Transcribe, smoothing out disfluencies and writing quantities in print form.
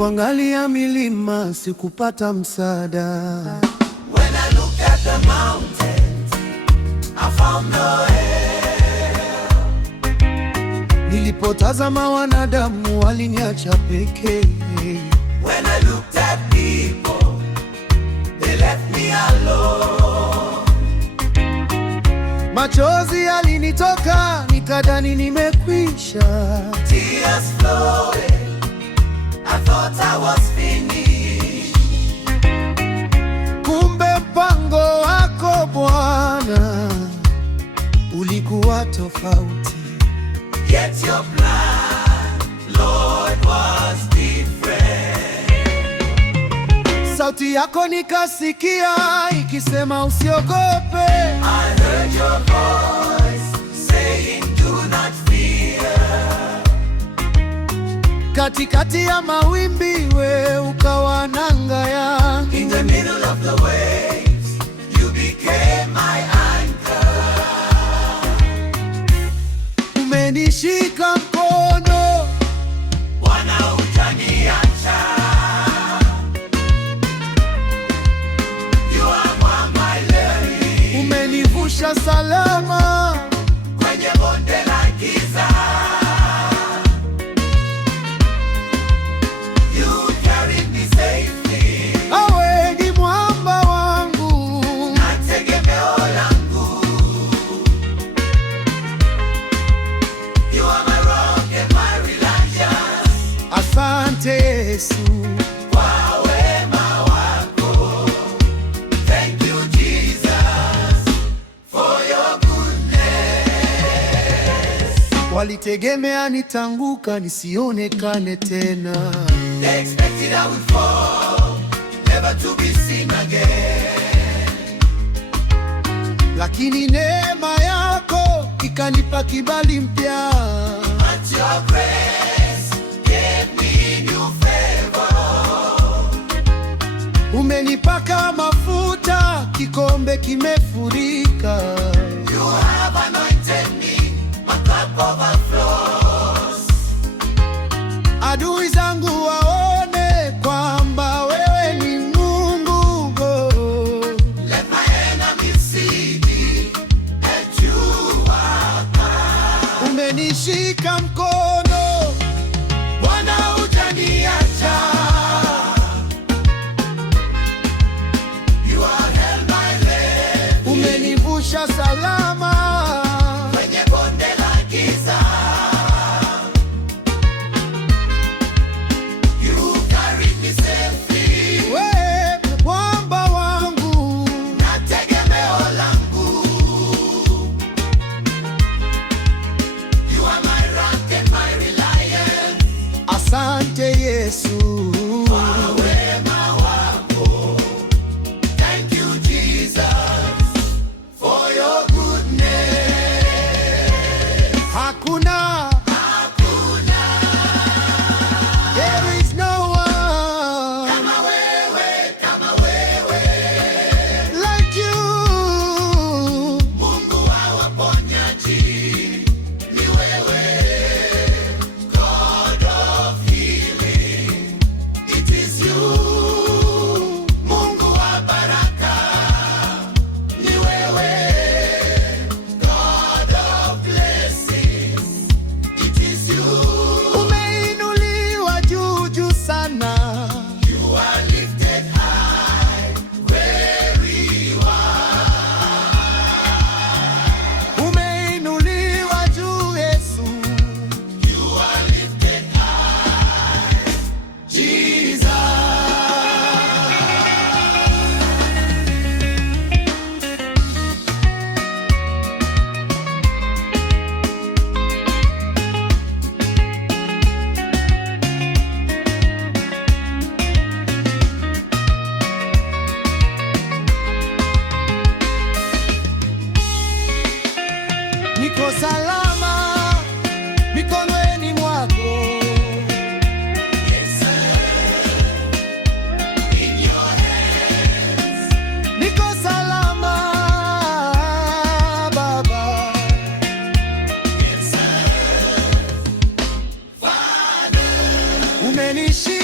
Nilipoangalia milima sikupata msaada. When I looked at the mountains, I found no help. Nilipotazama wanadamu waliniacha pekee. When I looked at people, they left me alone. Machozi yalinitoka nikadhani nimekwisha. Tears flowed, I thought I was finished. Kumbe mpango wako Bwana ulikuwa tofauti. Yet your plan, Lord, was different. Sauti yako nikasikia ikisema usiogope. I heard your voice saying, do not fear. Katikati ya mawimbi we ukawa nanga yangu. In the middle of the waves, you became my anchor. Umenishika mkono, Bwana hujaniacha. You are my lily. umenivusha salama Kwenye bonde la giza, you carried me safely. awe ni mwamba wangu. Na tegemeo langu. You are my rock and my reliance. Asante Yesu Kwa wema wako. Thank you Jesus for your goodness. walitegemea nitanguka nisionekane tena. They expected I would fall, never to be seen again. Lakini neema yako ikanipa kibali mpya. But your grace gave me new favor. Umenipaka mafuta, kikombe kimefurika. You have anointed me, my cup overflows. Adui zangu waone kwamba wewe ni Mungu. Let my enemies see me, that you are God. Umenishika mkono, Bwana hujaniacha. You have held my hand. umenivusha salama. Kwenye bonde la giza, you carried me safely. Wewe mwamba wangu, Na tegemeo langu. You are my rock and my reliance. asante Yesu. Kwa wema wako. Thank you Jesus for your goodness. Hakuna, there is no one Kama wewe, like you. Mungu wa waponyaji, ni wewe. God of healing, it is you. Mungu wa baraka, ni wewe. God of blessings, it is you. Umeinuliwa juu sana. You are lifted high, very wide. Umeinuliwa juu Yesu. You are lifted high, Jesus. Niko salama mikononi mwako. Yes, sir. In your hands. Niko salama Baba. Yes, sir. Father. Umenishika